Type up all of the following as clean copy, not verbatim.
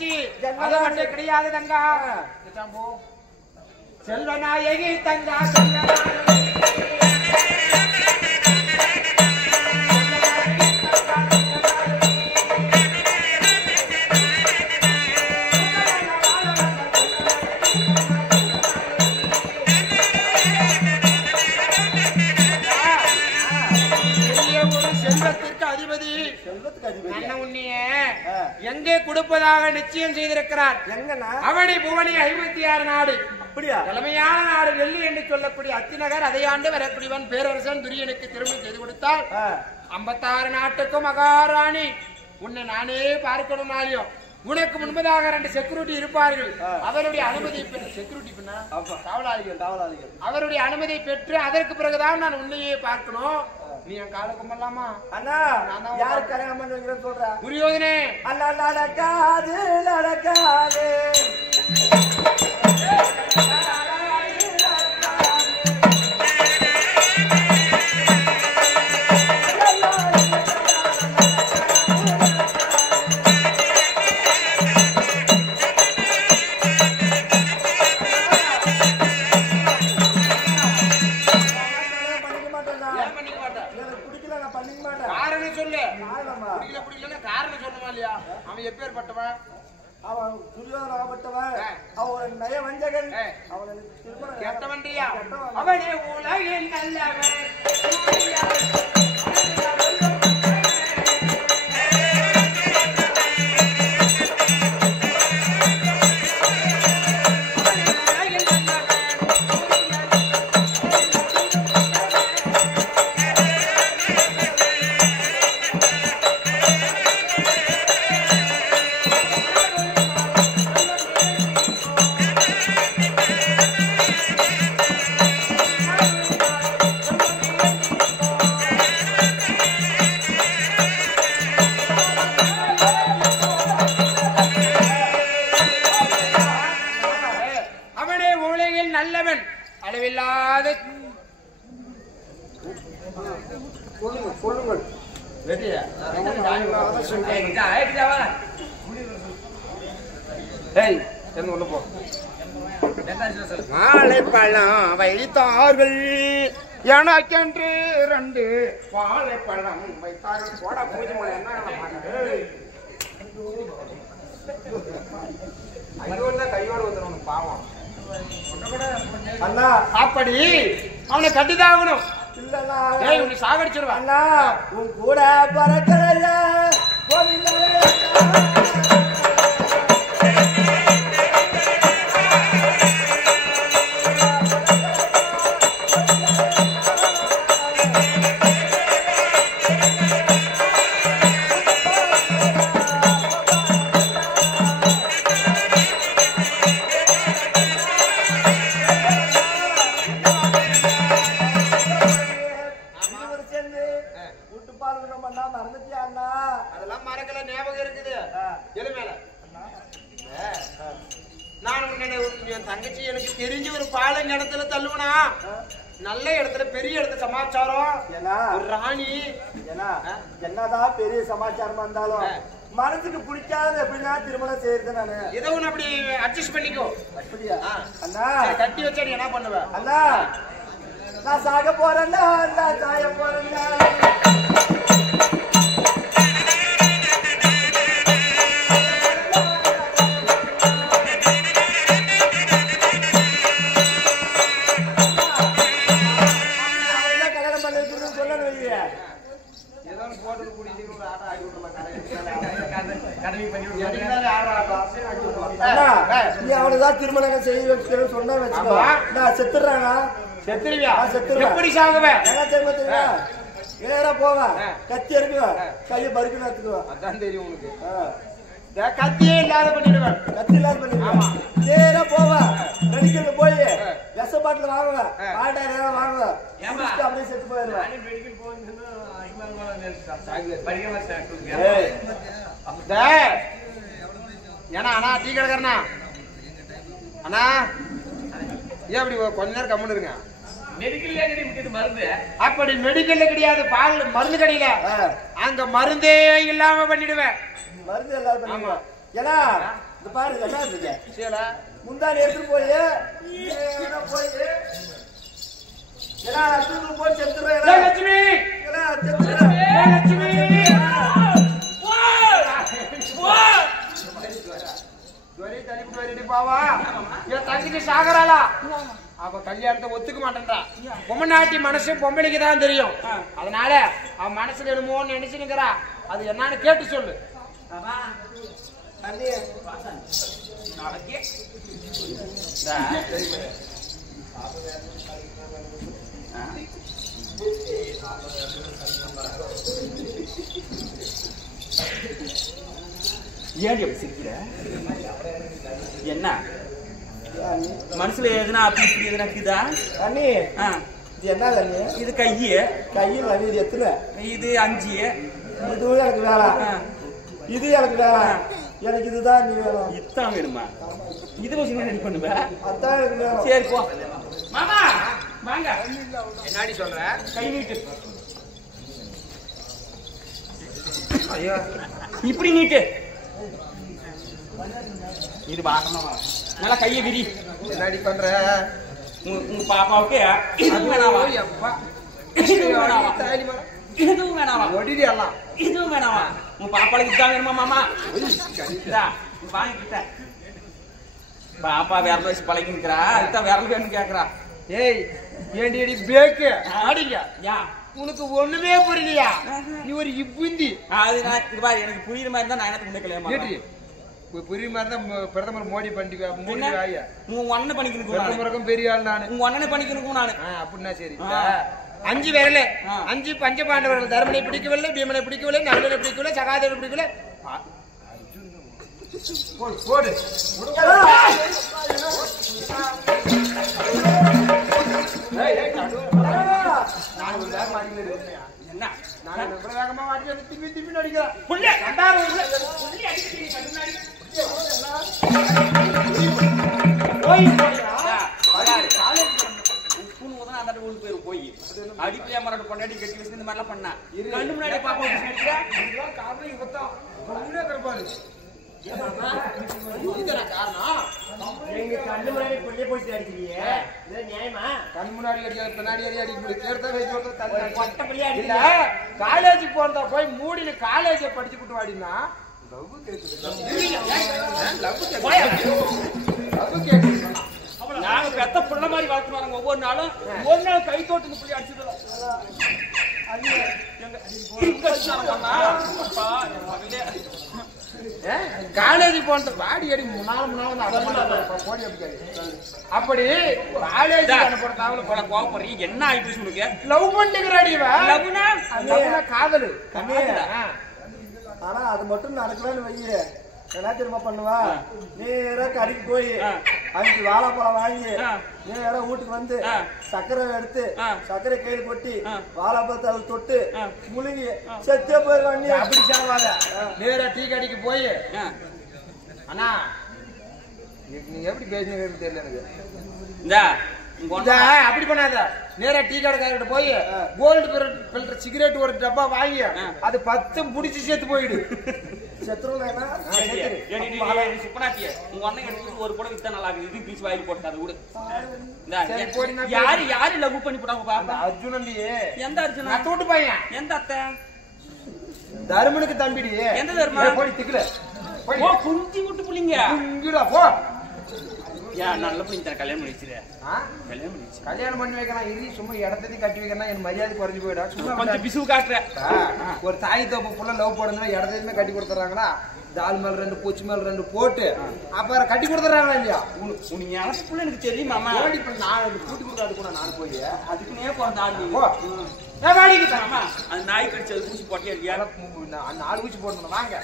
தங்கச்சி அது மட்டும் கிடையாது தங்கா. செல்வநாயகி தங்கா எங்கே கொடுப்பதாக நிச்சயம் செய்திருக்கிறார். அவனி புவனி 56 நாடு தலைமையான நாடு வெள்ளி என்று சொல்லக்கூடிய அத்திநகர். அதை ஆண்டு வரக்கூடியவன் பேரரசன் துரியனுக்கு திருமணம் செய்து கொடுத்தால் 56 நாட்டுக்கும் மகாராணி உன்னை நானே பார்க்கணும்னாலையும் உனக்கு முன்பதாக 2 செக்யூரிட்டி இருப்பார்கள். அவருடைய அனுமதி செக்யூரிட்டி காவலாளிகள் அவருடைய அனுமதி பெற்று அதற்கு பிறகுதான் நான் உன்னையே பார்க்கணும். நீ என் கால கும்பலாமா அண்ணா? யாரு கல்யாணம் பண்ணுவீங்க சொல்ற? துரியோதனே. அல்ல நடக்காது நடக்காது. அவன் எப்பேற்பட்டவன்? அவன் துரியோதனப்பட்டவன். அவன் நயவஞ்சகன். அவன் கெட்டவன்றியா? அவனே உலகில் நல்லவன். நல்லவன் அளவில்லாத சொல்லுங்கள். வாழைப்பழம் வைத்தார்கள் எனக்கென்று 2 வாழைப்பழம் வைத்தார்கள். போட பூஜை முறை என்ன கையோடு வந்துடும் பாவம். அண்ணா அப்படி அவனை கட்டிதாகணும். இல்லண்ணா உன்னை சாகடிச்சிருவான். அண்ணா உன் கூட பறக்கல அதெல்லாம் மறக்கல, ஞாபகம் இருக்குது. எலுமேல நான் என் தங்கச்சி எனக்கு தெரிஞ்ச ஒரு பாலம் இடத்துல தள்ளுவனா, நல்ல இடத்துல பெரிய இடத்துல சமாச்சாரம் ராணி. என்னதான் பெரிய சமாச்சாரமா இருந்தாலும் மனசுக்கு பிடிக்காத எப்படின்னா திருமணம் செய்யறது. நானு ஏதோ ஒண்ணு அப்படி அட்ஜஸ்ட் பண்ணிக்கோ. அப்படியா அண்ணா? கட்டி வச்சா நீ என்ன பண்ணுவ? அண்ணா நான் சாக போறேன்னா நான் சாய போறேன்னா. நீ அவனுதான் திருமணம் செய்ய சொன்ன வச்சுக்கோ, நான் செத்துறானா? செத்துருவியா? செத்துருவேன். எப்படி சாகுவேன்? என்ன தெரியுமா தெரியுமா? நேரா போவேன், கத்தி இருக்குவேன், கையை பருக்குன்னு எடுத்துக்குவேன். அதான் தெரியும் உனக்கு. கத்தியே இல்லாத பண்ணிடுவேன். கத்தி இல்லாத பண்ணிடுவேன். நேரா போவேன், மெடிக்கல் போய் விஷ பாட்டில் வாங்குவேன், ஆட்டாயிரம் வாங்குவேன், அப்படியே செத்து போயிடுவேன். ஏன்னா அண்ணா டீ கடைக்காரண்ணா, அண்ணா ஏன் அப்படி கொஞ்ச நேரம் கம்முன்னு இருங்க. மருந்து அப்படி மெடிக்கல்ல கிடையாது, பால் மருந்து கடையில அங்க மருந்தே இல்லாம பண்ணிடுவேன். மருந்து எல்லாரும் ஏன்னா இந்த பாரு என்ன இருக்கு சேல முந்தாடி எடுத்துட்டு போய் நேரா போய் எல்லா அத்துக்கு போய் செத்துறேன் லட்சுமி எல்லா செத்துறேன் லட்சுமி பாவா என் தங்கிக்கு சாகராளா அவ கல்யாணத்தை ஒத்துக்க மாட்டேன்றா பொம்மநாட்டி மனசு பொம்பளைக்கு தான் தெரியும் அதனால அவன் மனசுல என்னமோன்னு நினைச்சுக்கிறா அது என்னன்னு கேட்டு சொல்லு ஏன் சிரிக்கிற என்ன மனசுல எதுனா அப்படி இப்படி எதுனா இருக்குதா அண்ணி இது என்ன தண்ணி இது கையி கையில் அண்ணி இது எத்தனை இது 5 இதுவும் எனக்கு வேலை இது எனக்கு வேலை எனக்கு இதுதான் நீ வேணும் இதான் வேணுமா இது வச்சு ரெடி பண்ணுவ அதான் எனக்கு வேணும் சரி போ மாமா வாங்க என்னடி சொல்ற கை நீட்டு ஐயோ இப்படி நீட்டு இது வாசமா நல்லா கையை விரி என்னடி பண்ற உங்க பாப்பாவுக்கு இதுவும் வேணாவா இதுவும் வேணாவா இதுவும் வேணாவா ஒடிடி எல்லாம் இதுவும் வேணாவா உங்க பாப்பாளுக்கு இதுதான் வேணுமா மாமா வாங்கிக்கிட்ட பாப்பா விரல வச்சு பழகி நிக்கிறா இதுதான் விரல் வேணும்னு கேக்குறா ஏய் ஏண்டி அடி பேக்கு ஆடிங்க யா உனக்கு ஒண்ணுமே புரியலையா நீ ஒரு இப்புந்தி அது நான் இது பாரு எனக்கு புரியுற மாதிரி தான் நான் எனக்கு இந்த கல்யாணம் ஏடி புரிய மாதிரி தான் பிரதமர் மோடி மோடி ஆயா உங்க அண்ணன் பண்ணிக்கணும் பிரதமருக்கும் பெரிய ஆள் நானு உங்க அண்ணனை பண்ணிக்கணும் நானு அப்படின்னா சரி 5 விரல 5 பஞ்சபாண்டவர்கள் தர்மனை பிடிக்கவில்லை பீமனை பிடிக்கவில்லை நகுலனை பிடிக்கவில்லை சகாதேவனை பிடிக்கவில்லை போடு என்ன நான் வேகமா வாட்டி திருப்பி திருப்பி நடிக்கிறேன் போய் அடிப்பையா மரம் கொண்டாடி கட்டி வச்சு இந்த மாதிரிலாம் பண்ணா கண்ணு முன்னாடி பாப்பா காரணம் இவத்தான் கருப்பாரு கண் முன்னாடி அடிக்க பின்னாடி காலேஜ் போறதா போய் மூடின காலேஜ படிச்சுட்டு வாடினா நாங்க பெத்த புள்ள மாதிரி வளர்த்து வரோங்க ஒவ்வொரு நாளும் ஒரு நாள் கை தோட்டு புள்ளி அடிச்சுடுறோம் காலேஜ் போன்ற வாடி அடி போடி அப்படி காலேஜ் அனுப்புறதாவல கோவப்படுறீங்க என்ன ஆயிடுச்சு உனக்கு லவ் பண்ணிக்கிறாடி காதலு ஆனா அது மட்டும் நடக்கலன்னு வைய என்ன தெரியுமா பண்ணுவா நேரா கடைக்கு போய் 5 வாழைப்பழம் வாங்கி நேரா வீட்டுக்கு வந்து சர்க்கரை எடுத்து சர்க்கரை கையில் கொட்டி வாழைப்பழத்தை தொட்டு முழுங்கி செத்தே போயிருவாங்க அப்படி சாவாத நேரா டீ கடைக்கு போய் அண்ணா நீ எப்படி பேசுனீங்க தெரியல எனக்கு அப்படி பண்ணாத நேரா டீ கடைக்காரர்கிட்ட போய் கோல்டு ஃபில்டர் சிகரெட் ஒரு டப்பா வாங்கி அது 10 புடிச்சு சேர்த்து போயிடு ஒரு படம் வித்தா நல்லா இருக்கு பீச் வாயில் போட்டு அது கூட யாரு யாரு லவ் பண்ணி போட்டாங்க அர்ஜுனன் எந்த அர்ஜுனா அத்தோட்டு பையன் எந்த அத்தை தர்மனுக்கு தம்பிடி எந்த தர்மன் போய் திக்கல குஞ்சு விட்டு புள்ளிங்க குஞ்சுடா போ நல்ல பிள்ளை கல்யாணம் பண்ணிச்சிரு கல்யாணம் பண்ணி வைக்கலாம் இரு சும்மா இடத்தையும் கட்டி வைக்கணும் என் மரியாதை குறைஞ்சு போயிடும் கொஞ்சம் பிசு காட்டுறேன் ஒரு தாய் தோப்பு புள்ள லவ் போடுங்கன்னா இடத்தையுமே கட்டி கொடுத்துறாங்களா தால் மேல 2 பூச்சி மேல 2 போட்டு அப்புறம் கட்டி கொடுத்துறாங்களா இல்லையா உனக்கு எனக்கு புள்ள எனக்கு தெரியுமாமா நான் கூட்டி கொடுக்காது கூட நான் போய் அதுக்குன்னே பிறந்த அது நாய் கடிச்சது பூச்சி போட்டே இல்லையா 4 ஊசி போடணும் வாங்க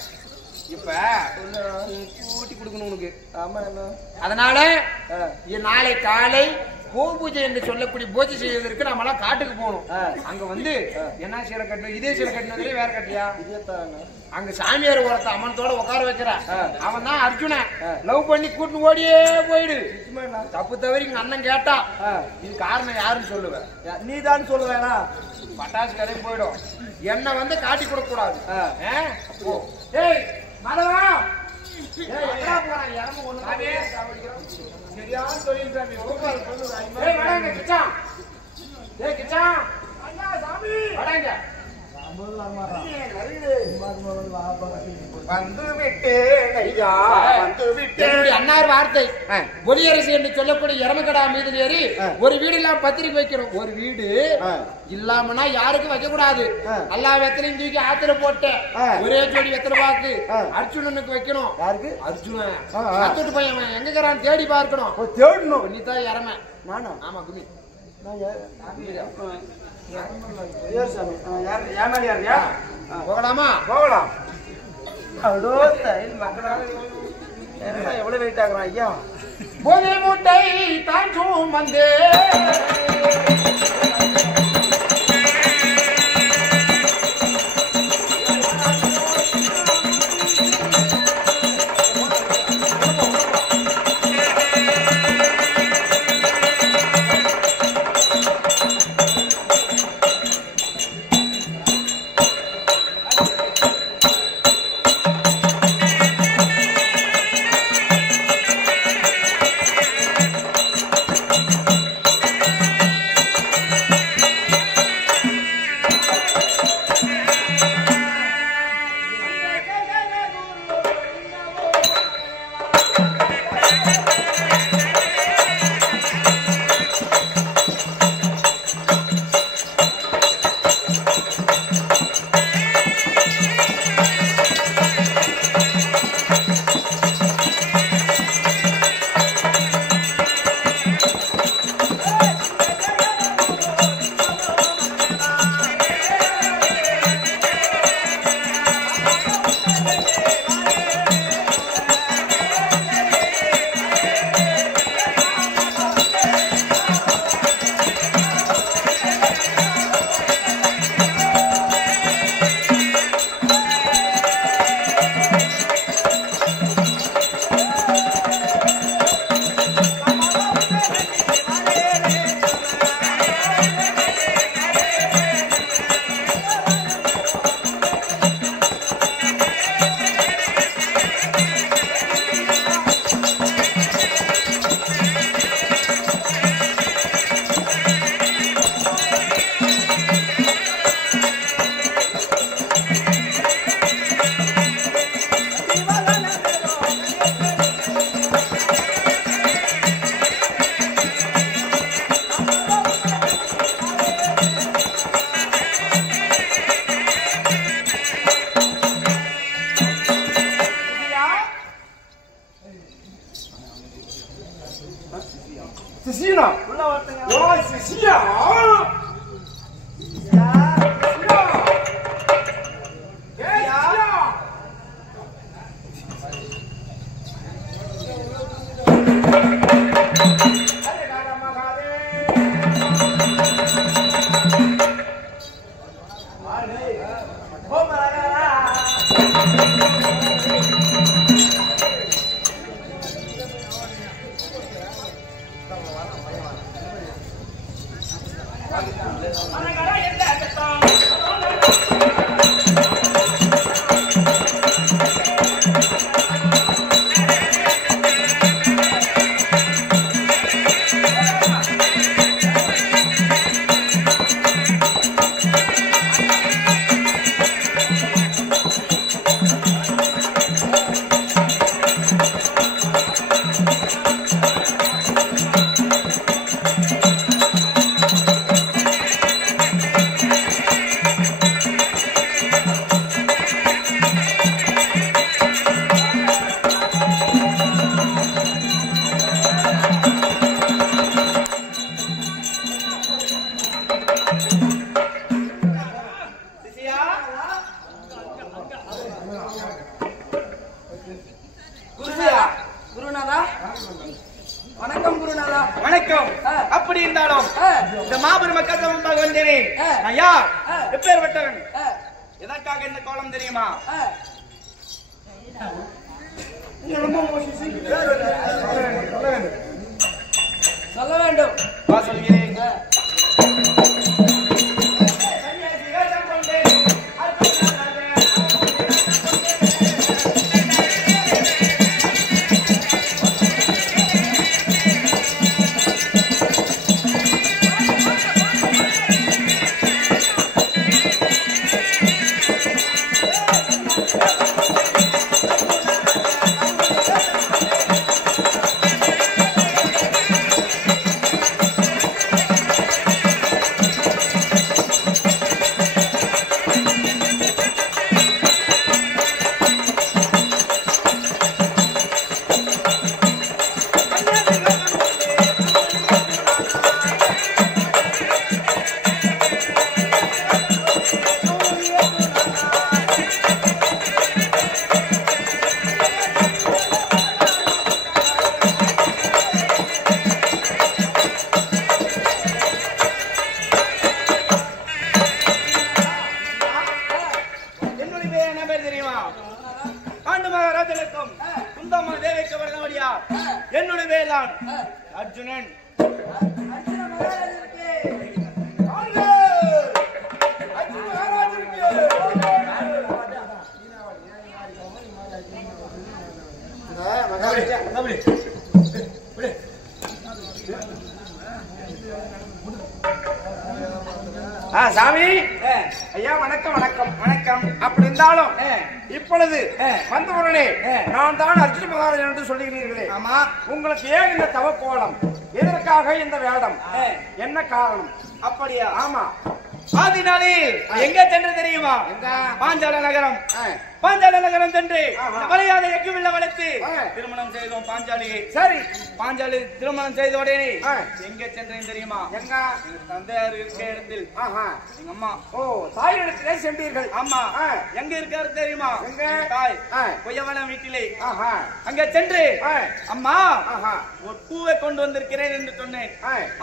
இப்ப கூட்டி கொடுக்கணும் உனக்கு ஆமா அதனால நாளை காலை பூஜை என்று சொல்லக்கூடிய பூஜை செய்வதற்கு நம்ம எல்லாம் காட்டுக்கு போகணும் அங்க வந்து என்ன சீலை கட்டணும் இதே சீலை கட்டினதுல வேற கட்டியா அங்க சாமியார் ஒருத்த அம்மனத்தோட உட்கார வைக்கிற அவன் தான் அர்ஜுன லவ் பண்ணி கூட்டு ஓடியே போயிடு தப்பு தவறி எங்க அண்ணன் கேட்டா இது காரணம் யாருன்னு சொல்லுவேன் நீ தான் சொல்லுவேனா பட்டாசு கடையை போயிடும் என்ன வந்து காட்டி கொடுக்க கூடாது ஏய் மதவா சரியான தொழில் சாமி. அன்னார் வார்த்தை ஒளியரசு என்று சொல்லக்கூடிய எரமக்கடா மீது ஏறி ஒரு வீடு எல்லாம் பத்திரிக்கை வைக்கிறோம். ஒரு வீடு இல்லாமனா யாருக்கும் வைக்க கூடாது. எல்லா வெத்தலையும் தூக்கி ஆத்துல போட்ட ஒரே ஜோடி வெத்தலை பாக்கு அர்ஜுனனுக்கு வைக்கணும். யாருக்கு? அர்ஜுனன். அத்துட்டு பையன் எங்க இருக்கிறான் தேடி பார்க்கணும். தேடணும். நீதான் இறமை. நானா? ஆமா குமி. போகலாமா? போகலாம். எவ்வளவு வெயிட் ஆகுறான் ஐயா? போதை மூட்டை தான் சுமந்தே சிசியா உள்ள வரதுங்க. ஓ சிசியா குருநாதா வணக்கம். குருநாதா வணக்கம். அப்படி இருந்தாலும் இந்த மாபெரும் மக்கள் முன்பாக வந்தேனே, நான் யார், எப்பேற்பட்டவன், எதற்காக இந்த கோலம் தெரியுமா? சொல்ல வேண்டும். வா சொல்கிறேன். சாமி ஐயா வணக்கம் வணக்கம் வணக்கம். அப்படி இருந்தாலும் இப்பொழுது வந்தவுடனே நான் தான் அர்ஜுன மகாராஜன் என்று சொல்லுகிறீர்களே, ஆமா, உங்களுக்கு ஏன் இந்த தவ கோலம், எதற்காக இந்த வேடம், என்ன காரணம்? அப்படியா? ஆமா. ஆதினாலே எங்க சென்று தெரியுமா? பாஞ்சால நகரம். பாஞ்சால நகரம் சென்று மரியாதை எக்குவில்ல வளர்த்து திருமணம் செய்தோம் பாஞ்சாலியை. சரி, பாஞ்சாலி திருமணம் செய்த உடனே எங்க சென்றேன் தெரியுமா? எங்க? எங்க தந்தையார் இருக்க இடத்தில். எங்க அம்மா. ஓ, தாய் இடத்திலே சென்றீர்கள்? ஆமா. எங்க இருக்காரு தெரியுமா? எங்க தாய் கொய்யவன வீட்டிலே. அங்க சென்று அம்மா ஒரு பூவை கொண்டு வந்திருக்கிறேன் என்று சொன்னேன்.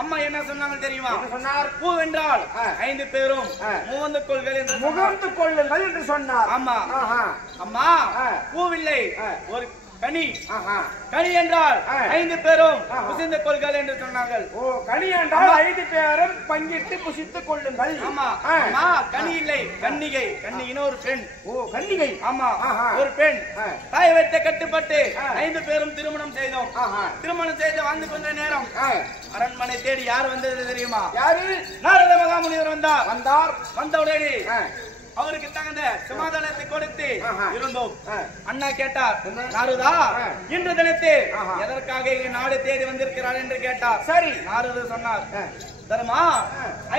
அம்மா என்ன சொன்னாங்க தெரியுமா? சொன்னார், பூ என்றால் 5 பேரும் முகந்து கொள்கள் என்று முகந்து கொள்ளுங்கள் என்று சொன்னார். ஆமா. அம்மா பூவில்லை, ஒரு கனி. கனி என்றால் 5 பேரும் புசிந்து கொள்கள் என்று சொன்னார்கள். ஓ, கனி என்றால் 5 பேரும் பங்கிட்டு புசித்துக் கொள்ளுங்கள். ஆமா. அம்மா கனி இல்லை, கன்னிகை. கன்னிகின்னு ஒரு பெண். ஓ, கன்னிகை. ஆமா, ஒரு பெண். தாய் வைத்த கட்டுப்பட்டு 5 பேரும் திருமணம் செய்தோம். திருமணம் செய்து வாழ்ந்து கொண்ட நேரம் அரண்மனை தேடி யார் வந்தது தெரியுமா? யாரு? நாரத மகாமுனிவர் வந்தார். வந்த உடனே அவருக்கு தகுந்த சமாதானத்தை கொடுத்து இருந்தோம். அண்ணா கேட்டார், நாரதா இன்று தினத்தில் எதற்காக இங்கு நாடு தேடி வந்திருக்கிறார் என்று கேட்டார். சரி, நாரதர் சொன்னார், தர்மா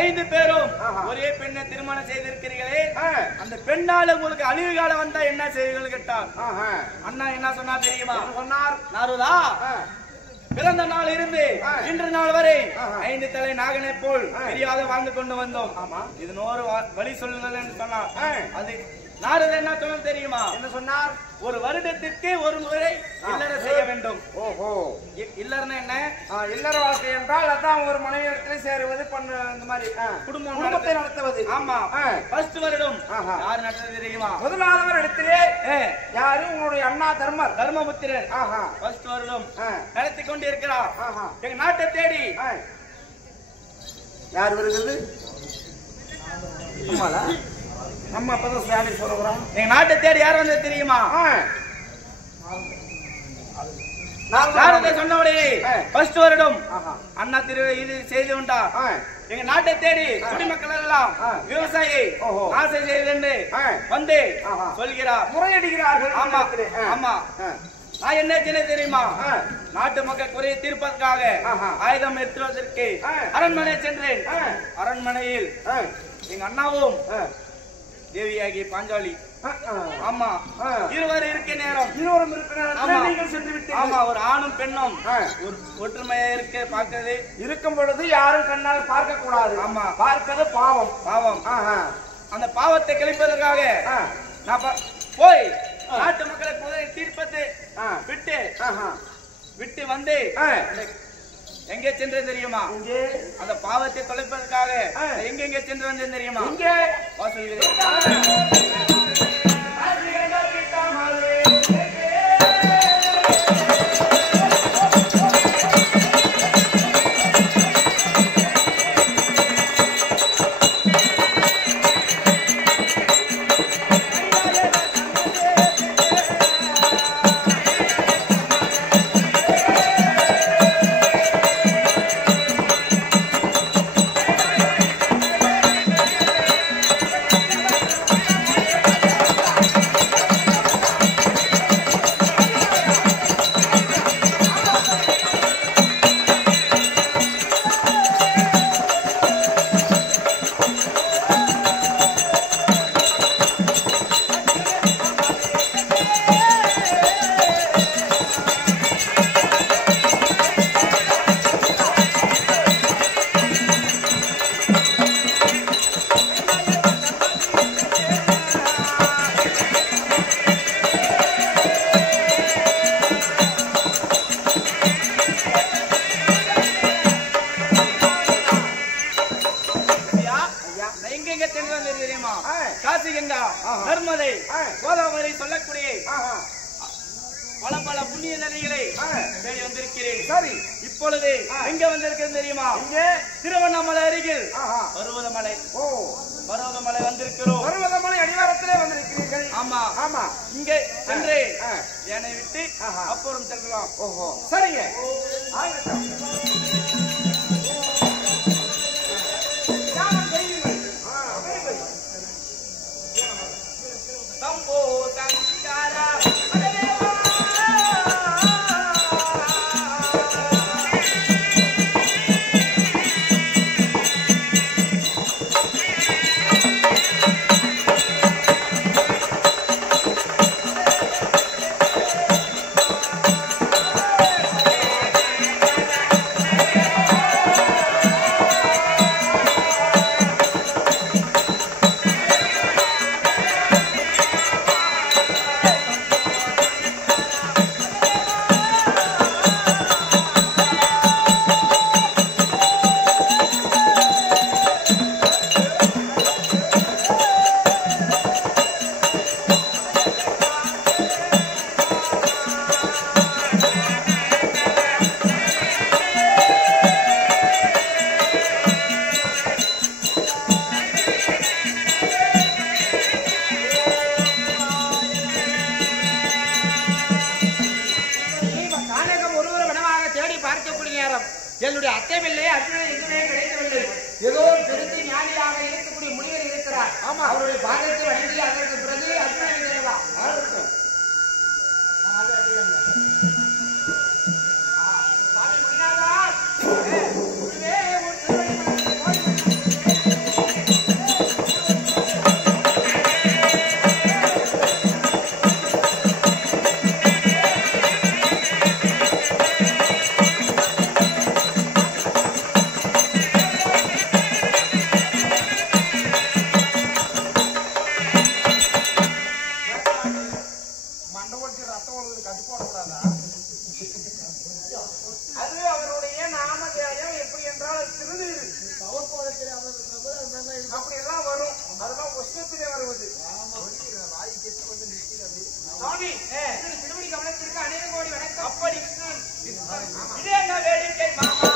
5 பேரும் ஒரே பெண்ணை திருமணம் செய்திருக்கிறீர்களே, அந்த பெண்ணால உங்களுக்கு அழிவு காலம் வந்தா என்ன செய்வீர்கள் கேட்டார். அண்ணா என்ன சொன்னார் தெரியுமா? சொன்னார், நாரதா பிறந்த நாள் இருந்து இன்று நாள் வரை 5 தலை நாகனை போல் பிரியாத வாழ்ந்து கொண்டு வந்தோம். இது நோறு வழி சொல்லுங்கள் என்று சொன்னார். அது நாரதர் என்ன சொன்ன தெரியுமா? என்ன சொன்னார்? ஒரு வருடத்திற்கு ஒரு முறை இல்லற செய்ய வேண்டும். ஓஹோ, இல்லறன்னா என்ன? இல்லற வாழ்க்கை என்றால் அதான் ஒரு மனைவியத்திலே சேருவது, இந்த மாதிரி குடும்பத்தை நடத்துவது. ஆமா. ஃபர்ஸ்ட் வருடம் யார் நடத்துவது தெரியுமா? முதலாளர் இடத்திலே யாரு? உங்களுடைய அண்ணா தர்மபுத்திரர். ஃபர்ஸ்ட் வருடம் நடத்தி கொண்டு இருக்கிறார். எங்க நாட்டை தேடி யார் வருகிறது? நம்ம அப்பதான் சாமி சொல்றோம். எங்க நாட்டை தேடி யார் வந்தது தெரியுமா? சொன்ன உடனே ஃபர்ஸ்ட் வருடம் அண்ணா இது செய்து உண்டா? எங்க நாட்டை தேடி குடிமக்கள் எல்லாம் விவசாயி ஆசை செய்து வந்து சொல்கிறார், முறையடிக்கிறார்கள். ஆமா ஆமா. நான் என்ன செய்ய தெரியுமா? நாட்டு மக்கள் குறையை தீர்ப்பதற்காக ஆயுதம் ஏற்றுவதற்கு அரண்மனை சென்றேன். அரண்மனையில் எங்க அண்ணாவும் தேவியாகி பாஞ்சாலி. ஆமா, இருவர் இருக்க நேரம். ஆமா, ஒரு ஆணும் பெண்ணும் ஒரு ஒற்றுமையா இருக்க பார்க்கிறது. இருக்கும் பொழுது யாரும் கண்ணால் பார்க்க கூடாது. ஆமா, பார்ப்பது பாவம். பாவம். அந்த பாவத்தை கழிப்பதற்காக நான் போய் நாட்டு மக்களை குதிரை தீர்ப்பது விட்டு வந்து எங்கே சென்று தெரியுமா? அந்த பாவத்தை தொலைப்பதற்காக எங்கெங்கே சென்று வந்தேன் தெரியுமா? நர்மதை கோதாவரி சொல்லக்கூடிய பல பல புண்ணிய நதிகளை தேடி வந்திருக்கிறேன். சரி, இப்பொழுது எங்க வந்திருக்கிறது தெரியுமா? இங்கே திருவண்ணாமலை அருகில் பருவதமலை. பருவதமலை வந்திருக்கிறோம். பருவதமலை அடிவாரத்திலே வந்திருக்கிறீர்கள். ஆமா ஆமா. இங்கே சென்று என்னை விட்டு அப்புறம் செல்லலாம். ஓஹோ, சரிங்க. தம்போ தங்காரா என்னுடைய அத்தை பிள்ளை அர்ஜுனன் எதுவுமே கிடைக்கவில்லை. ஏதோ பெருத்து ஞானியாக இருக்கக்கூடிய முனிவர் இருக்கிறார். ஆமா, அவருடைய பாதத்தை வணங்கி அதற்கு பிறகு அர்ஜுனன் கிடைக்கலாம். அது அவருடைய நாமதேயம். எப்படி என்றால் திருநீர் அப்படி எல்லாம் வரும். அதெல்லாம் உஷ்ணத்திலே வருவது. சுவாமி, திருமணி கவனத்திற்கு அநேக கோடி வணக்கம். அப்படி இது என்ன வேடிக்கை மாமா?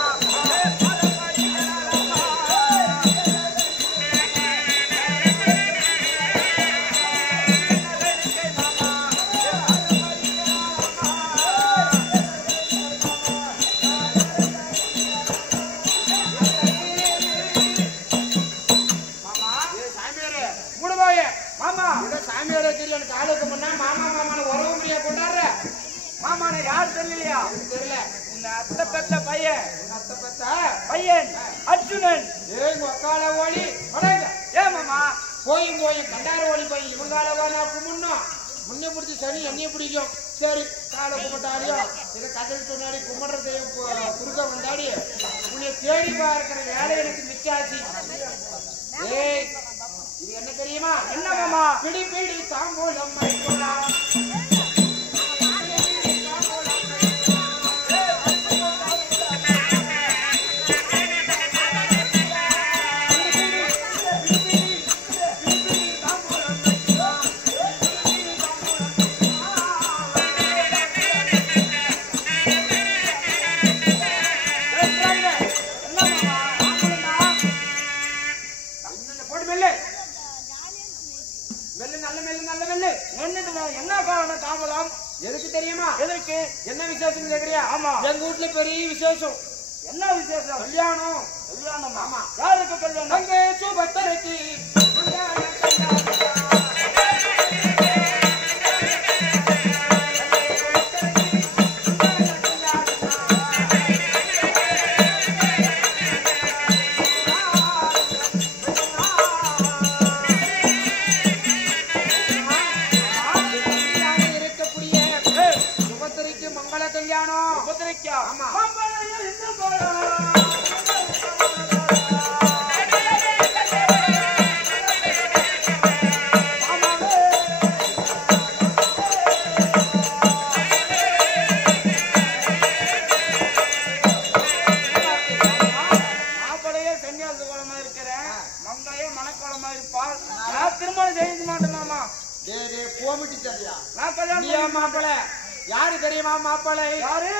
பையன் அர்ஜுனன் ஒக்கால ஓடி ஏமாமா போயும் போயும் கண்டார ஓடி போய் இவங்காலவானா கும்பிடணும். முன்னே பிடிச்சி சனி என்னைய பிடிக்கும். சரி, காலை கும்பிட்டாடியோ இதை கதறி சொன்னாடி கும்பிடுறதையும் குறுக்க வந்தாடி உன்னை தேடி பார்க்கிற வேலை எனக்கு மிச்சாச்சு. ஏய், இது என்ன தெரியுமா? என்னமாமா? பிடி பிடி தாம்பூலம் வைக்கலாம். என்ன காரணம் தாமதம்? எதுக்கு தெரியுமா? எதுக்கு? என்ன விசேஷம் கேக்குறியா? ஆமா, எங்க வீட்டுல பெரிய விசேஷம். என்ன விசேஷம்? கல்யாணம். கல்யாணம்? ஆமா. யாருக்கு கல்யாணம்? அங்கே சுபத்தரைக்கு யாரு தெரியுமா? மாப்பிள்ளை யாரு?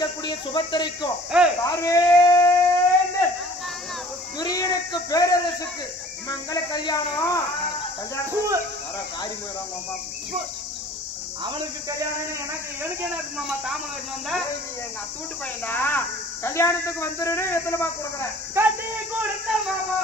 இருக்கக்கூடிய சுபத்திரைக்கும் பார்வேந்தர் துரியனுக்கு பேரரசுக்கு மங்கள கல்யாணம். அவனுக்கு கல்யாணம் எனக்கு எனக்கு மாமா தாமரை வந்தா எங்க அத்தூட்டு பையன்டா. கல்யாணத்துக்கு வந்துருன்னு எத்தனை கொடுக்குறேன் கட்டி கொடுத்த மாமா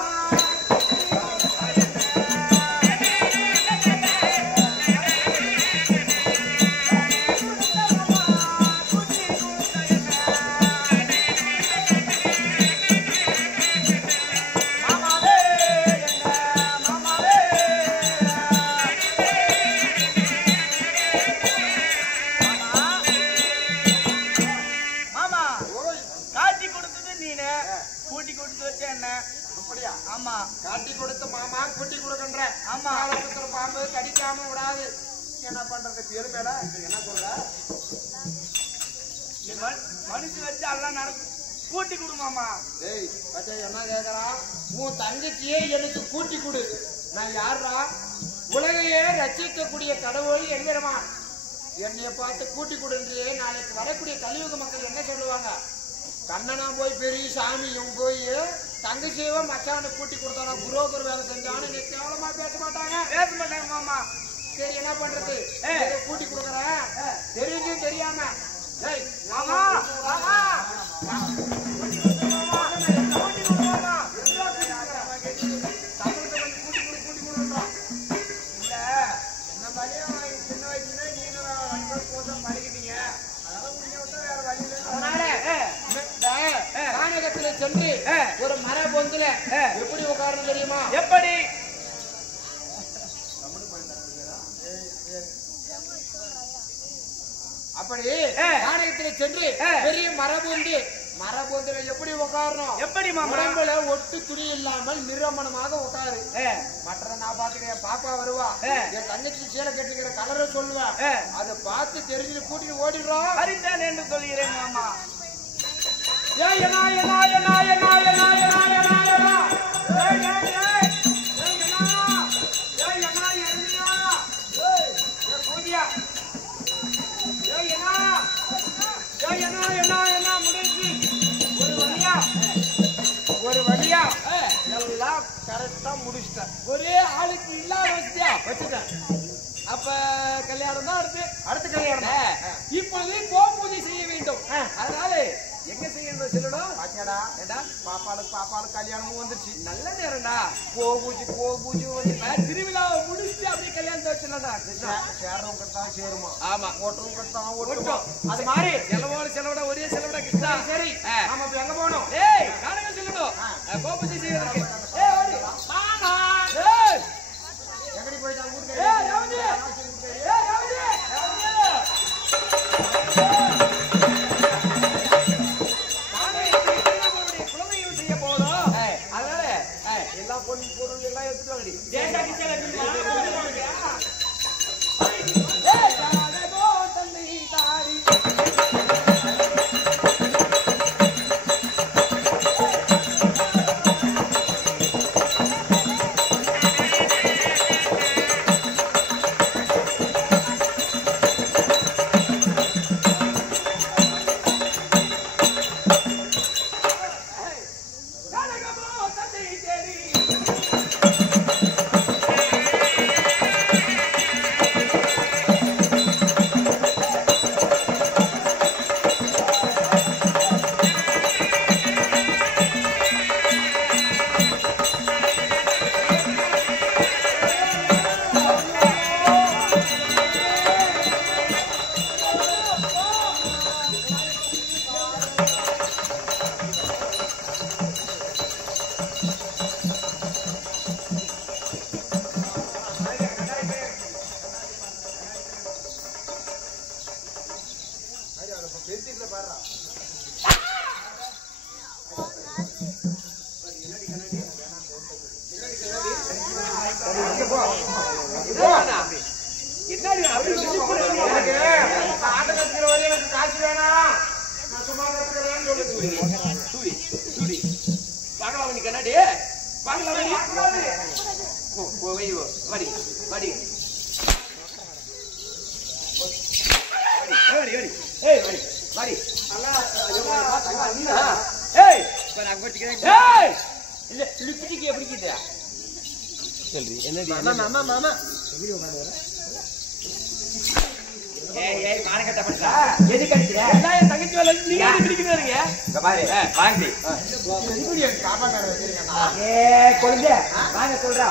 காட்டி கொடுத்த மாமா கூட்டி கொடுக்கின்ற ஆமா பாம்பு கடிக்காம விடாது. என்ன பண்றது பெருமையில என்ன சொல்ற மனுஷன் வச்சு எல்லாம் நடக்கும். கூட்டி கொடு மாமா. ஏய் பச்சை என்ன கேக்குறான்? உன் தங்கச்சியே எனக்கு கூட்டி கொடு. நான் யாரா? உலகையே ரசிக்கக்கூடிய கடவுள் என்கிறமா. என்னைய பார்த்து கூட்டி கொடுன்றியே. நாளைக்கு வரக்கூடிய கலியுக மக்கள் என்ன சொல்லுவாங்க? கண்ணனா போய் பெரிய சாமியும் போய் தங்கச்சியவ மச்சான கூட்டி கொடுத்தானா புரோக்கர் வேலை செஞ்சான்னு நீ கேவலமா பேச மாட்டாங்க மாமா. சரி என்ன பண்றது? கூட்டி கொடுக்குறேன் தெரிஞ்சும் தெரியாம. மாமா சென்று ஒரு மர பொந்துல எப்படி உட்காரணும் தெரியுமா? எப்படி? அப்படி நாணயத்தில் சென்று பெரிய மரபொந்துல எப்படி உட்காரணும்? எப்படி உடம்புல ஒட்டு துணி இல்லாமல் நிரமணமாக உட்காரு. மற்ற நான் பாத்துக்கிறேன். பாப்பா வருவா, என் தங்கச்சி சீலை கட்டிக்கிற கலரை சொல்லுவா. அதை பார்த்து தெரிஞ்சு கூட்டிட்டு ஓடிடுறோம். அறிந்தேன் என்று சொல்கிறேன் மாமா. ஒரு வழியா எல்லாம் கரெக்டா முடிச்சிட்டேன். ஒரே ஆளுக்கு இல்லாத வசதியா வச்சுட்டேன். அப்ப கல்யாணம் தான் அடுத்த கல்யாணம். இப்போது கோபூஜை செய்ய வேண்டும். அதனால எங்க செய்யணும் சொல்லணும்? பாத்தியாடா ஏடா பாப்பாளுக்கு கல்யாணமும் வந்துருச்சு. நல்ல நேரம்டா. கோபூஜை வந்து திருவிழாவை முடிச்சுட்டு அப்படியே கல்யாணத்தை வச்சுடா. சேர்றவங்க தான் சேருமா? ஆமா. ஓட்டுறவங்க தான் ஓட்டும். அது மாதிரி செலவோட ஒரே செலவோட கிருஷ்ணா. சரி நாம இப்ப எங்க போகணும்? ஏய் காலங்க சொல்லணும் கோபூஜை செய்யறதுக்கு. எங்கடி போயிட்டாங்க? பொருள் எல்லாம் எடுத்துட்டு காசு வேணாம். கண்ணாடி வாடி ஏய் நான் கொட்டிக்கிறேன் ஏய் இல்ல லிப்ஸ்டிக் எப்படி கிட்ட சொல்றீ என்னடி மாமா மாமா வீடியோ கார்டு வர ஏய் மானகட்ட பண்றா எது கடிக்குற நான் என் தங்கச்சி வேலை நீங்க எது பிடிக்கிறீங்க இங்க பாரு வாங்கி வீடியோ காப்பாடற வச்சிருக்கேன் ஏய் கொழுந்தே வாங்க சொல்றா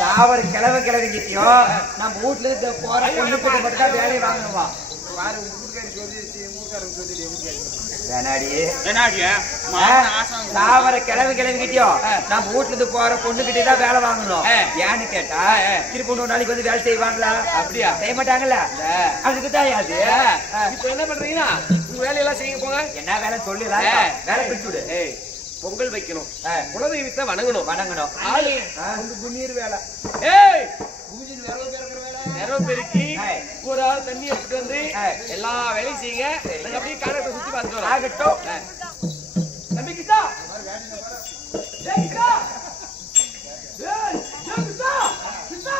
சாவர கிளவி கிட்டியோ நம்ம வீட்ல இருந்து போற பொண்ணு கிட்ட மட்டும் தான் வேலைய வாங்குவா பாரு ஊர்காரி சொல்லி ஊர்காரங்க சொல்லிட்டு வேணாடியே சாவர கிளவி கிட்டியோ நம்ம வீட்ல இருந்து போற பொண்ணு கிட்டே தான் வேலை வாங்கணும் ஏன்னு கேட்டா திருப்பி 3 நாளைக்கு வந்து வேலை செய்வாங்களா அப்படியா செய்ய மாட்டாங்கல்ல அதுக்கு தான் அது இப்ப என்ன பண்றீங்கன்னா உங்க வேலையெல்லாம் செய்ய போங்க என்ன வேலை சொல்லுடா வேலை பிடிச்சு விடு பொங்கல் வைக்கணும் குலதெய்வத்தை வணங்கணும் ஆளு உங்க குன்னீர் வேலை ஏய் பூஜின் வேலை பெருக்கி ஒரு ஆள் தண்ணி எடுத்துட்டு வந்து எல்லா வேலையும் செய்யுங்க நாங்க அப்படியே காலத்தை சுத்தி பார்த்துட்டு ஆகட்டும் தம்பி கிட்டா ஏய் கிட்டா ஏய் கிட்டா கிட்டா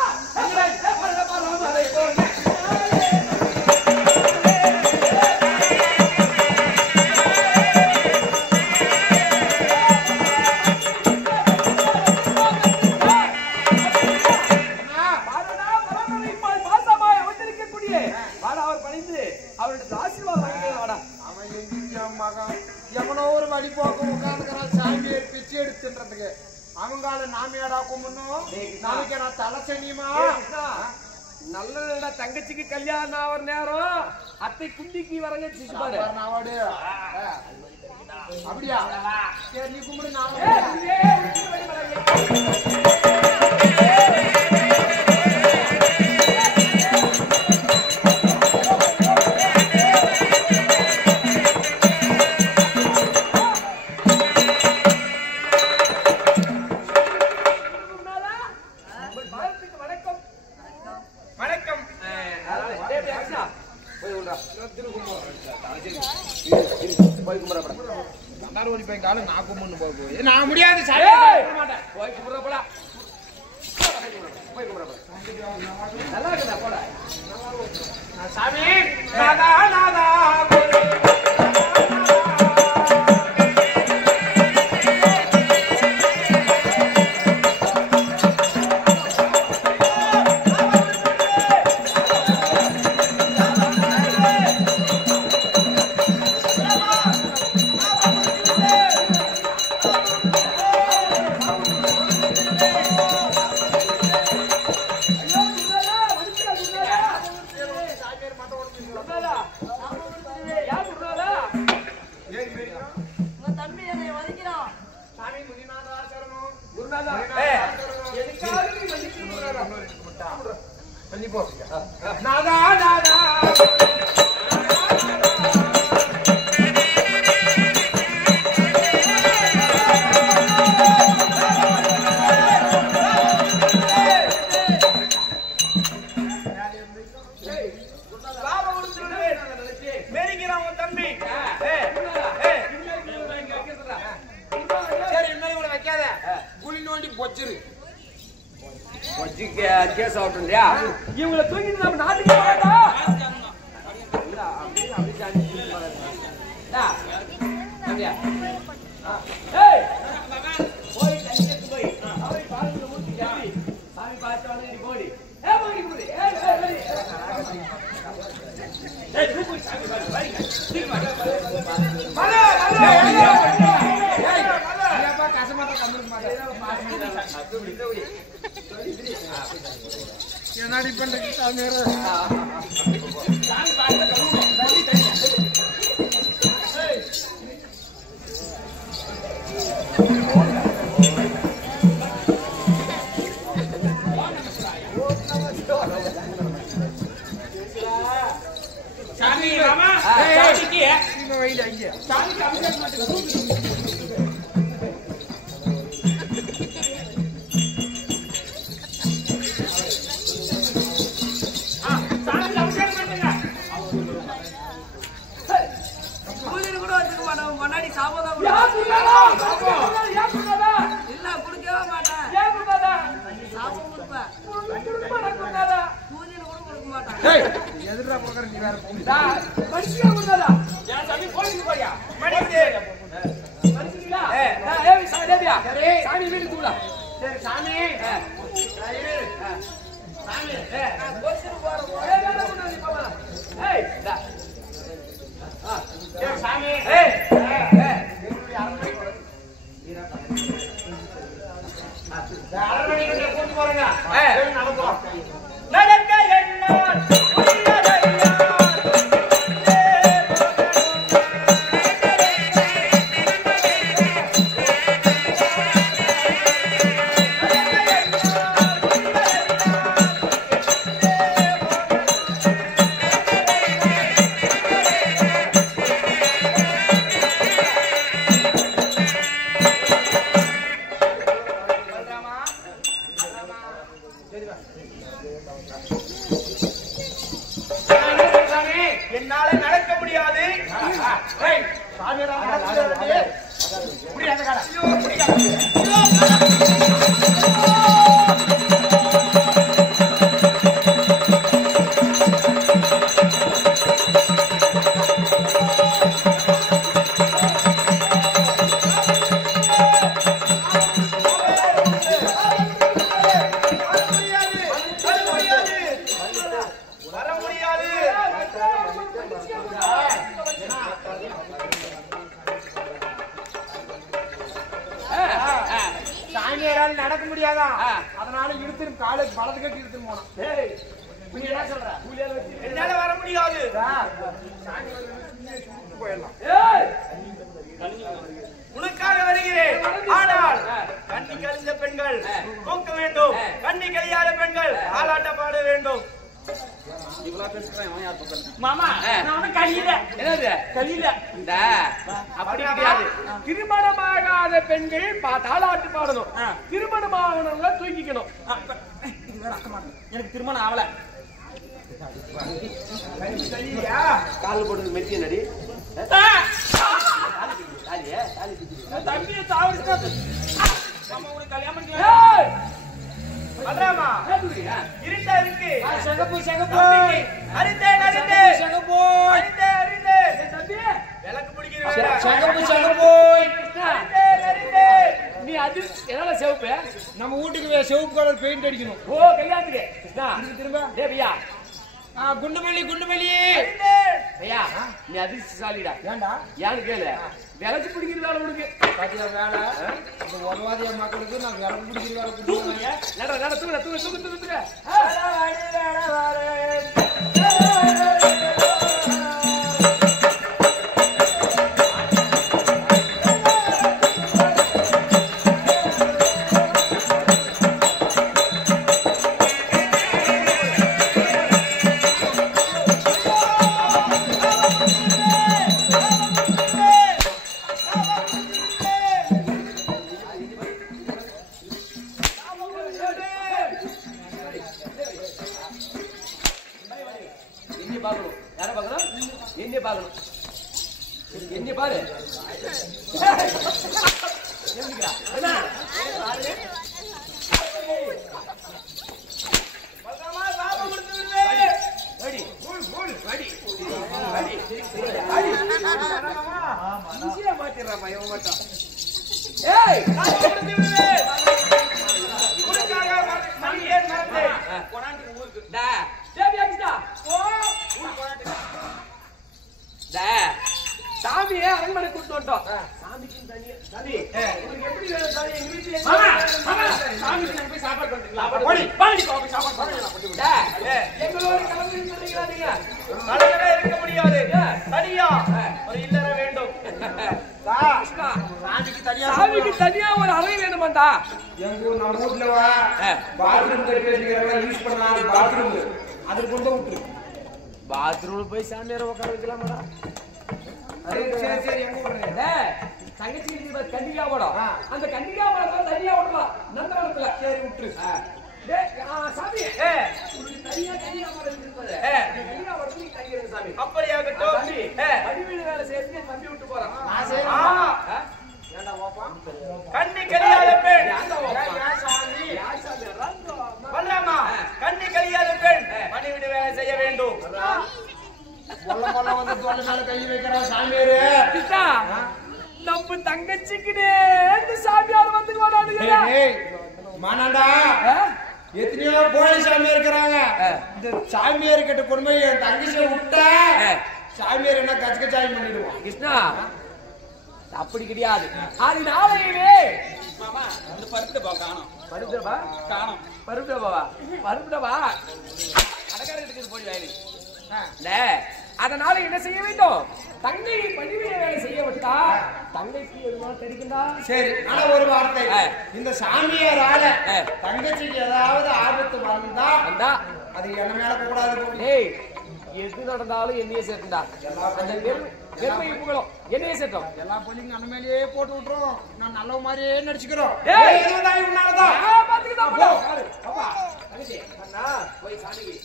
அவங்கால நாமியாடா கும்பிடணும் நாளைக்கு நான் தலை சனியுமா நல்ல தங்கச்சிக்கு கல்யாணம் ஆகிற நேரம் அத்தை குண்டிக்கு வரங்க சிசுபாடு அப்படியா சரி நீ கும்பிடு நான் முடியாது நல்லா இருக்குதா போட சாமி நாதா நாதா நாதா நாதா கேஸ் ஆகட்டும் இல்லையா இவங்களை தூக்கிட்டு நம்ம நாட்டுக்கு என்னடி பண்றீங்க சாமியார் சாமி மாமா சாமிக்கு நீங்க வைங்க இங்க சாமிக்கு அபிஷேகம் பண்ணுங்க எதிரா போகிற நீ வேற மனுஷியா கொடுத்தாடா ஏன் சாமி கோயிலுக்கு போறியா மணிக்கு மனுஷிங்களா ஏய் சாமியா சாமி வீட்டுக்கு கூடா சரி சாமி சாமி கோயிலுக்கு போறோம் ஏய் வேற ஒண்ணு போவா ஏய் டா சரி சாமி ஏய் அரண்மனைக்கு கூட்டி போறங்க நடக்கும் நடக்க எண்ணார் என்னால நடக்க முடியாது சாமியாரால் நடக்க முடியாதா அதனால இழுத்துரும் காலுக்கு வலது கட்டி இழுத்துரும் போனோம் நீ என்ன சொல்ற என்னால வர முடியாது போயிடலாம் உனக்காக வருகிறேன் ஆனால் கண்ணி கழிந்த பெண்கள் தூக்க வேண்டும் கண்ணி கழியாத பெண்கள் ஆலாட்ட பாட வேண்டும் மாமா நான் கழியில என்னது கழியில இந்த அப்படி கிடையாது திருமணமாகாத பெண்கள் தாலாட்டு பாடணும் திருமணமாகணும்னா தூக்கிக்கணும் எனக்கு திருமணம் ஆகல கால் போட்டு மெத்திய நடி தம்பியை சாவடிச்சா கல்யாணம் பண்றாமா இருட்டா இருக்கு செகப்பு செகப்பு அரிந்தேன் அரிந்தேன் செகப்பு அரிந்தேன் அரிந்தேன் தம்பி விளக்கு பிடிக்கிறேன் செகப்பு செகப்பு அரிந்தேன் அரிந்தேன் நீ அது எதால செவப்பு நம்ம வீட்டுக்கு செவப்பு கலர் பெயிண்ட் அடிக்கணும் ஓ கல்யாணத்துக்கு திரும்ப டேய் பையா குண்டுமல்லி குண்டுமல்லி ஐயா நீ அதிர்ஷ்டசாலிடா ஏண்டா யாரு கேளு விளக்கு பிடிக்கிற வேலை உனக்கு பாத்தியா வேலை அந்த உதவாதிய மக்களுக்கு நான் விளக்கு பிடிக்கிற வேலை கொடுத்துருவேன் நட நட தூங்க தூங்க தூங்க தூங்க என்ன பாரு சாமியே அரண்மனை கூட்டு வந்துட்டோம் சாமிக்கு சாமி எப்படி சாமி எங்க வீட்டுல சாமிக்கு நான் போய் சாப்பாடு பண்ணிக்கலாம் எங்களோட கலந்து சொல்றீங்களா நீங்க இருக்க முடியாது தனியா ஒரு இல்லற வேண்டும் சாமிக்கு தனியா ஒரு அறை வேணுமாண்டா எங்க நம்ம வீட்டுல பாத்ரூம் கட்டி வச்சுக்கிறவங்க யூஸ் பண்ணலாம் பாத்ரூம் அதுக்கு கொண்டு விட்டுரு பாத்ரூம் போய் சாமியார உட்கார வைக்கலாமாடா சரி சரி எங்க விடுறேன் தங்கச்சி கண்டிகா போடும் அந்த கண்டிகா போடும் தனியா விடலாம் நந்தவனத்துல சரி விட்டுரு அப்படியாகட்டும் அடிவீடு வேலை சேர்த்து தம்பி விட்டு போறான் கண்ணி கழியாத பெண் கண்ணி கழியாத பெண் பணிவிடு வேலை செய்ய வேண்டும் தோல்ல மேல கை வைக்கிறான் சாமியாரு. நம்ம தங்கச்சிக்குனே இந்த சாமியார் வந்து மானாண்டா எத்தனையோ போலி சாமியார் இருக்கிறாங்க. இந்த சாமியார் கிட்ட கொண்டு போய் என் தங்கச்சியை விட்டா சாமியார் என்ன கச்சகச்சாயம் பண்ணிடுவான். கிருஷ்ணா அப்படி கிடையாது. அதனாலவே அந்த பருப்புடா காணோம். பருப்புடா காணோம். பருப்புடா அடகாரத்துக்கு போய் வேலை. அதனால என்ன செய்ய வேண்டும்? தங்கை பணிவிட வேலை செய்ய விட்டா தங்கைக்கு எதுவும் தெரியுங்களா? சரி, ஆனா ஒரு வார்த்தை, இந்த சாமியாரால தங்கச்சிக்கு ஏதாவது ஆபத்து வந்தா அது என்ன மேல கூடாது. எது நடந்தாலும் என்னையே சேர்த்துடா. அந்த பெருமை புகழும் என்னையே சேர்த்தோம். எல்லா பொண்ணுங்க அந்த மேலேயே போட்டு விட்டுரும். நான் நல்ல மாதிரியே நடிச்சுக்கிறோம். போய் சாமிக்கு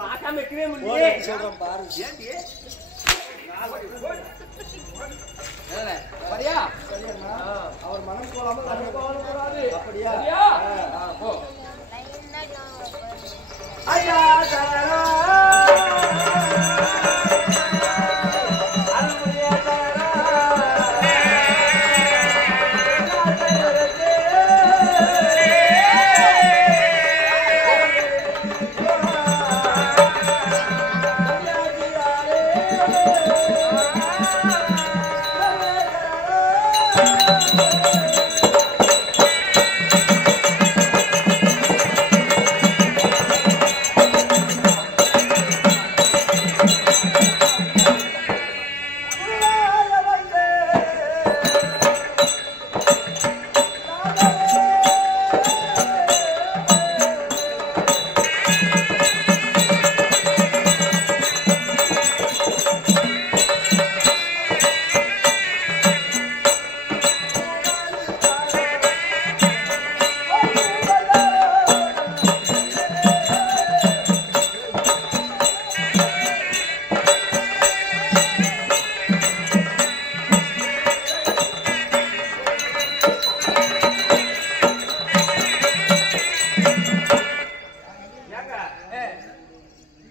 பார்க்காம வைக்கவே முடியல. அவர் மனம் போடாமல் அப்படியா? ஐயா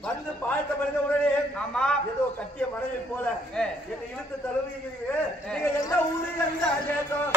வந்து பார்த்த பிறகு உடனே ஏதோ கட்டிய மனைவி போல என்னை இழுத்து தழுவுகிறீங்க. நீங்க எந்த ஊரு, எந்த தேசம்?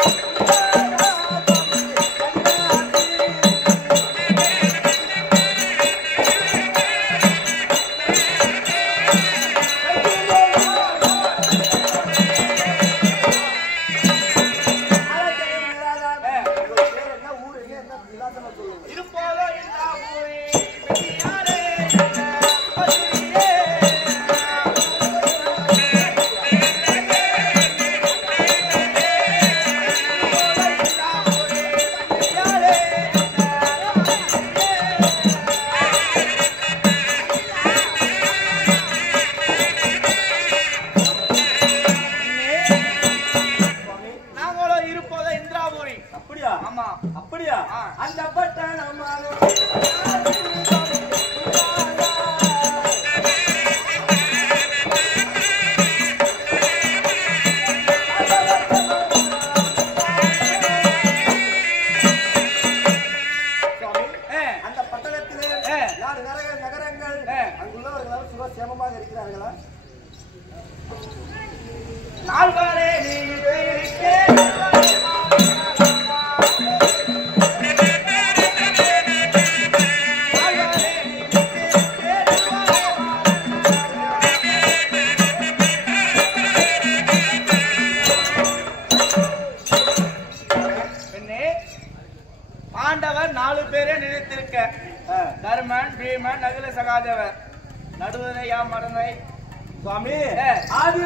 அப்படியா? அந்த பட்டணம் அந்த பட்டணத்திலே நகரங்கள் அங்குள்ளவர்கள் சுகசேமமாக இருக்கிறார்களா? நால்வரே பாண்டவர் 4 பேரே நினைத்திருக்க, தர்மன், பீமன், நகுல, சகாதேவர் நடுவரை யா மறந்தை சுவாமி. ஆதி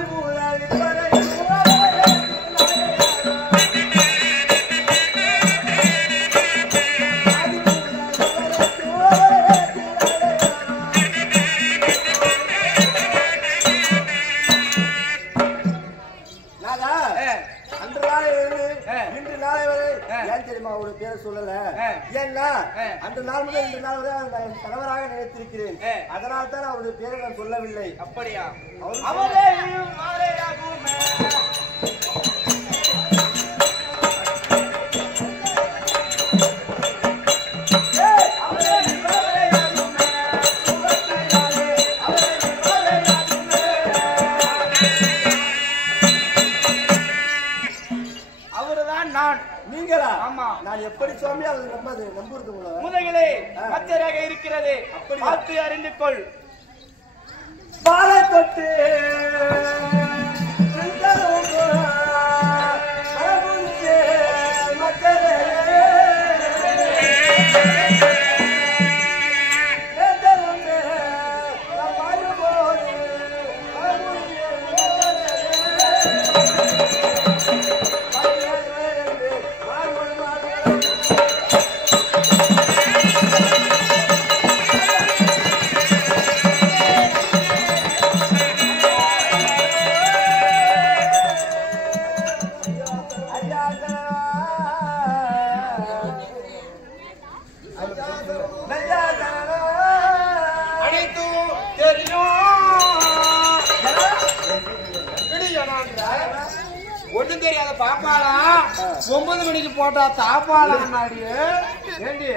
இன்று நாளை வரை ஏன் தெரியுமா ஒரு பேரை சொல்லல? ஏன்னா அந்த நாள் முதல் இந்த நாள் வரை நான் கணவராக நினைத்திருக்கிறேன். அதனால் தான் அவருடைய பேரை நான் சொல்லவில்லை. அப்படியா? அவரே அவரே எப்படி சுவாமி அது நம்புறது முதுகிலே மச்சராக இருக்கிறது. பார்த்து அறிந்து கொள். பாலை தொட்டு ஒண்ணும் தெரியாத பாப்பாளா 9 மணிக்கு போட்டா தாப்பாளா நாடி ஏண்டி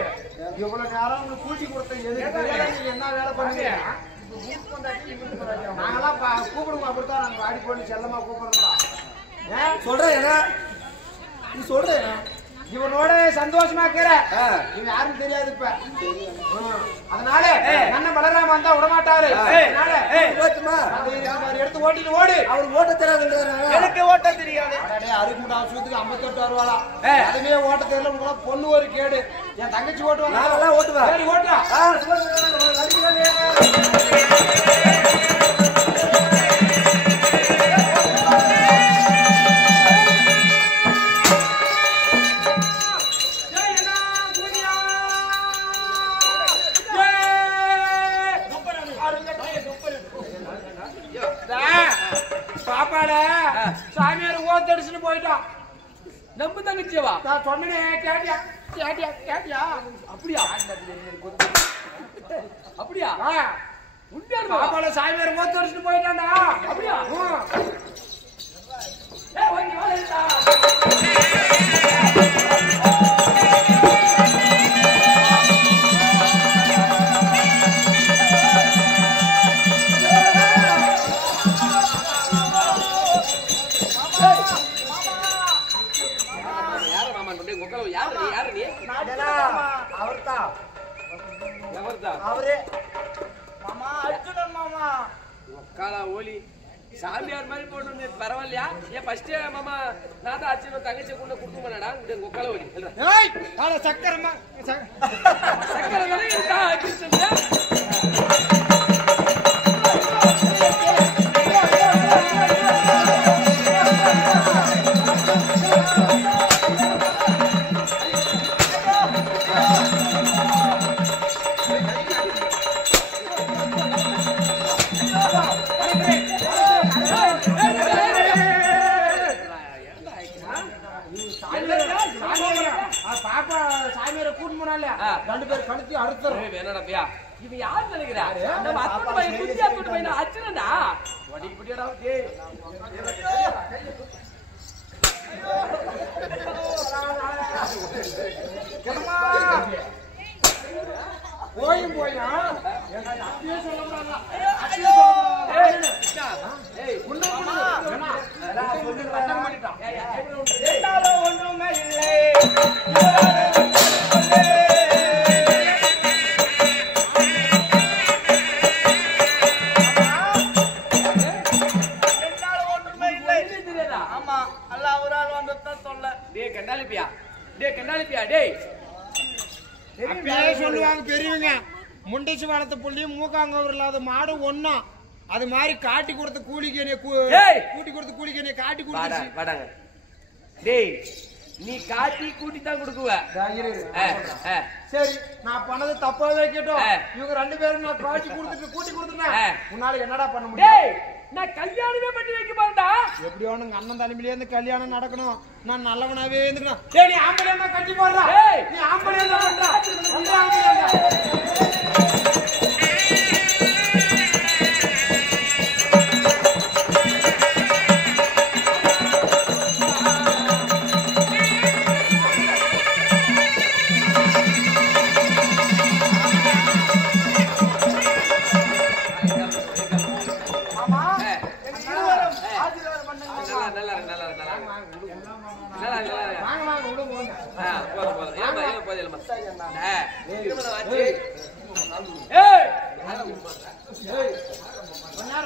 இவ்வளவு நேரம் உங்களுக்கு கூட்டி கொடுத்தேன் நீங்க என்ன வேலை பண்ணுங்க நாங்கெல்லாம் கூப்பிடுவோம் அப்படித்தான் நாங்க வாடி போட்டு செல்லமா கூப்பிடுறோம் சொல்றேன் நீ சொல்றேன் இவனோட சந்தோஷமா இருக்கிற இவன் யாரும் தெரியாது இப்ப அதனால அண்ணன் பலராம வந்தா விடமாட்டாரு எடுத்து ஓட்டிட்டு ஓடு அவர் ஓட்ட தெரியாது எனக்கு ஓட்ட தெரியாது. 63 வருஷத்துக்கு 58 வருவாளா அதுவே ஓட்ட தெரியல பொண்ணு ஒரு கேடு என் தங்கச்சி ஓட்டுவாங்க நான் ஓட்டுவேன். சரி ஓட்டுறா பாப்பாட சாமியார் ஓத்தடிச்சுட்டு போயிட்டான். நம்ம தங்கச்சியவா நான் சொன்னேன் கேட்டியா கேட்டியா கேட்டியா அப்படியா அப்படியா உண்மையான பாப்பாட சாமியார் ஓத்தடிச்சுட்டு போயிட்டான்டா. அப்படியா சாமியார் மாதிரி போட்டு பரவாயில்லையா? ஏன் ஃபர்ஸ்ட் மாமா நான் தான் ஆச்சு தங்கச்சி கூட கொடுத்து பண்ணடா உக்கால ஓலி சக்கரமா சக்கரை விலை இருக்கா பாப்பா சாமியார கூட்டு போனால 2 பேர் கழுத்தி அறுத்துறோம். வேணாடா இவன் யார் நினைக்கிறா? நம்ம அத்தனை பையன் குடியா கூட்டு பையன் அச்சுனடா வடி புடியடா. டேய் போயும் போயா அப்படியே சொல்லக்கூடாது. ஒன்றுமே இல்லை. ஆமா அல்ல அவரால் வந்துதான் சொல்ல. டேய் கண்டாலிப்பியா டேய் கண்டாலிப்பியா டேய் அப்படியே சொல்லுவாங்க பெரியவங்க. முண்டைச்சு வளர்த்த புள்ளியும் மூக்காங்கவர் இல்லாத மாடு ஒன்னா அது மாதிரி காட்டி கொடுத்த கூலிக்கு கூட்டி கொடுத்த கூலிக்கு என்ன காட்டி கொடுத்து வாடாங்க. டேய் நீ காட்டி கூட்டி தான் கொடுக்குவ. சரி நான் பண்ணது தப்பாவே கேட்டோம். இவங்க 2 பேரும் நான் காட்டி கொடுத்துட்டு கூட்டி கொடுத்துட்டேன். உன்னால என்னடா பண்ண முடியும்? நான் கல்யாணமே பண்ணி வைக்க மாட்டா. எப்படியோ உங்க அண்ணன் தலைமையில இருந்து கல்யாணம் நடக்கணும். நான் நல்லவனாவே இருந்துக்கணும். டேய் நீ ஆம்பளையா கட்டி போடுறா. நீ ஆம்பளையா பண்றா.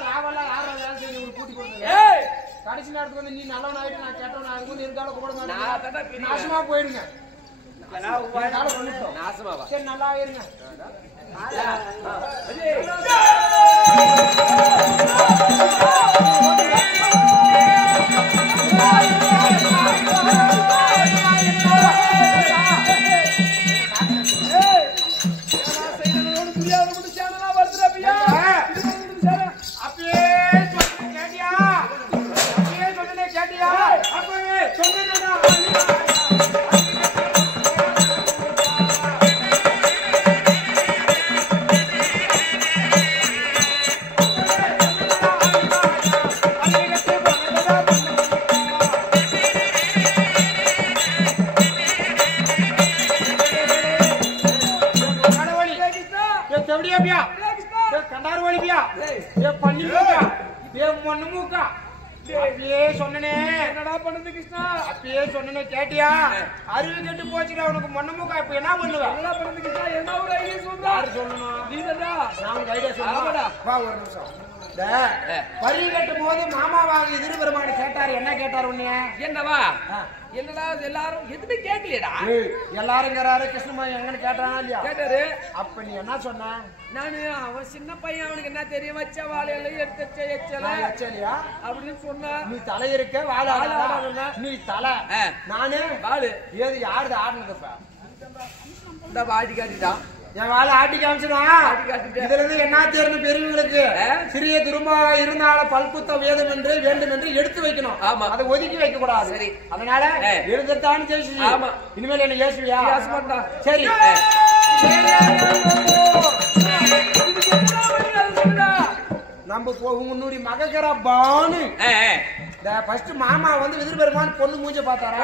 ராவெல்லாம் யாரும் கூட்டி போடுறது கடைசி நேரத்துக்கு வந்து நீ நல்லவன் ஆயிட்டு நான் கேட்டவன் ஆகும் இருந்தாலும் கூட நாசமா போயிடுங்க. நாசமாவா? சரி நல்லா ஆயிருங்க. கேட்டியா? அறிவு கெட்டு போச்சுடா உனக்கு மொன்னமுக்கா. இப்ப என்ன பண்ணுவ? பறி கட்டும் போது மாமாவாக எதிர்பெருமானு கேட்டாரு. என்ன கேட்டாரு? உன்னைய என்னவா? என்னடா எல்லாரும் எதுவுமே கேட்கலையடா. எல்லாரும் கிருஷ்ணமா எங்கன்னு கேட்டானா இல்லையா? கேட்டாரு. அப்ப நீ என்ன சொன்ன? நானு அவன் சின்ன பையன், அவனுக்கு என்ன தெரியும், வச்ச வாழையில எச்சலையா அப்படின்னு சொன்னா. நீ தலை இருக்க வாழ நீ தலை, நானு வாழு. ஏது யாருது ஆடுனதுப்ப? இந்த வாடி காட்டிட்டான். என் வாழை ஆட்டி காமிச்சுனா இதுல இருந்து என்ன தேர்ந்து பெரியவங்களுக்கு சிறிய திரும்ப இருந்தாலும் பல்குத்த வேதம் என்று வேண்டும் என்று எடுத்து வைக்கணும். ஆமா, அதை ஒதுக்கி வைக்க கூடாது. சரி, அதனால எழுதத்தான் ஜெயிச்சு. ஆமா, இனிமேல் என்ன ஏசுவியா? சரி, நம்ம உன்னுடைய மகக்கரா பானு ஃபர்ஸ்ட் மாமா வந்து எதிர்பெருமான் பொண்ணு மூஞ்ச பார்த்தாரா?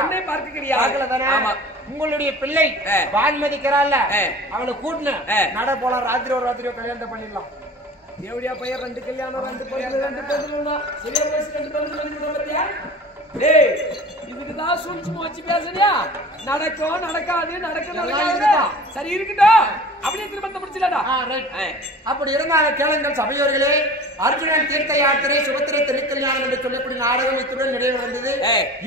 பார்க்கல தானே? உங்களுடைய பிள்ளை வான்மதிக்கிறாள், அவளை கூட்டின நட போலாம். ராத்திரி ஒரு ராத்திரியோ கல்யாணத்தை பண்ணிடலாம். எப்படியா பையன் 2 கல்யாணம் 2 டேய், இதுக்குதான் சூழ்ச்சி வச்சு பேசுறியா? நடக்கும் நடக்காது, நடக்காது. சரி இருக்கட்டா, அப்படியே திரும்ப முடிச்சலடா. அப்படி இருந்தாலும் கேளுங்கள் சபையோர்களே. அர்ஜுனன் தீர்த்த யாத்திரை சுபத்திரை திருக்கல்யாணம் என்று சொல்லக்கூடிய நாடகம் இத்துடன் நிறைவு வந்தது.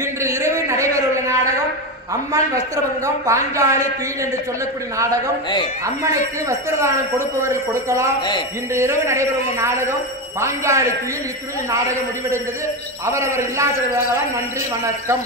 இன்று இரவு நடைபெறவுள்ள நாடகம் அம்மன் வஸ்திரபங்கம் பாஞ்சாலி துயில் என்று சொல்லக்கூடிய நாடகம். அம்மனுக்கு வஸ்திரதானம் கொடுப்பவர்கள் கொடுக்கலாம். இன்று இரவு நடைபெறவுள்ள நாடகம் பாஞ்சாலி துயில். இத்துடன் நாடகம் முடிவடைந்தது. அவரவர் இல்லாத நன்றி, வணக்கம்.